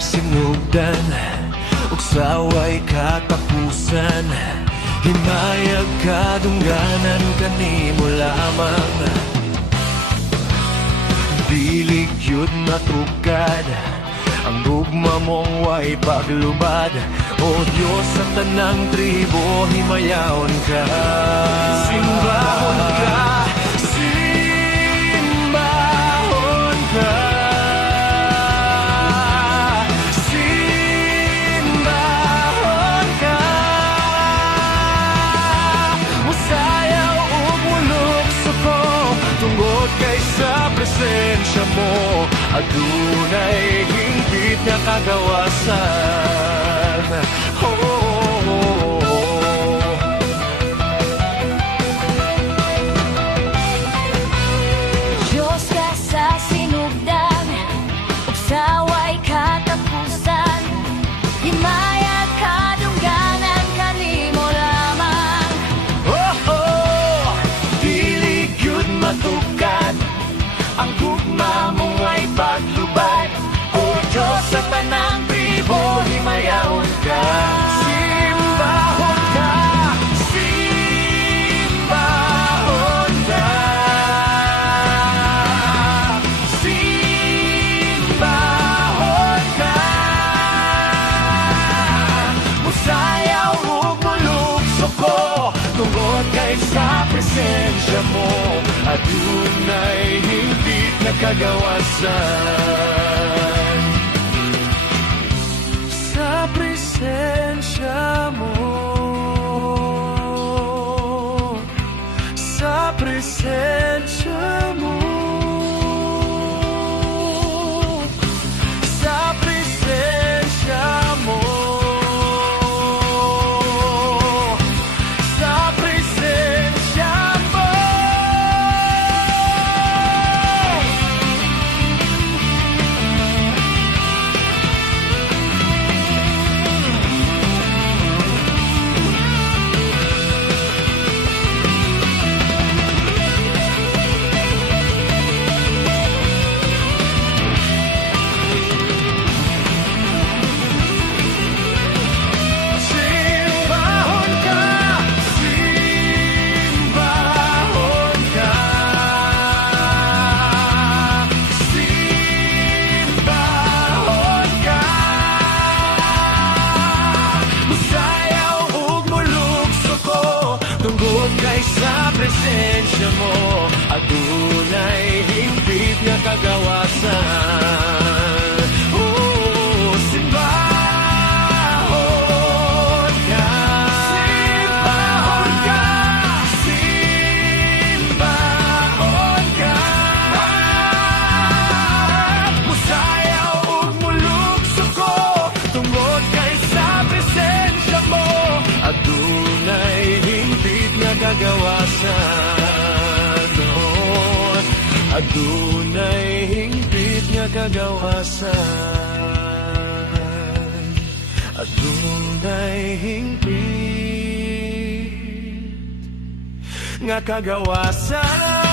sinugdan ug saway katapusan. Himayag kadungganan kanimo lamang. Dili gyud matukad ang gugma mong way paglubad. O Diyos sa tanang tribo, himayaon ka. Simbahon ka, simbahon ka, simbahon ka. Musayaw ug mulukso ko tungod kay sa presensya mo. Adunay hingpit nga kagawasan. Oh, oh, oh, oh. Diyos ka sa sinugdan ug saway katapusan. Himaya kadungganan kanimo lamang. Oh, oh, dili gyud matukad ang gugma mong ay paglubad. O Diyos sa tanang tribo, himayaon ka. Simbahon ka, simbahon ka, simbahon ka. Musayaw ug mulukso ko tungod kay sa presensya mo. Adunay hingpit na kagawasan. Sa presensya mo, sa presensya mo, sa presensya mo, sa presensya mo. Simbahon ka, simbahon ka, simbahon ka. Musayaw ug mulukso ko tungod kay sa presensya mo. Adunay hingpit nga kagawasan. Oh, simbahon ka, simbahon ka, simbahon ka. Musayaw ug mulukso ko tungod kay sa presensya mo. Adunay hingpit nga kagawasan. Oh, adunay hingpit nga kagawasan. Adunay hingpit nga kagawasan.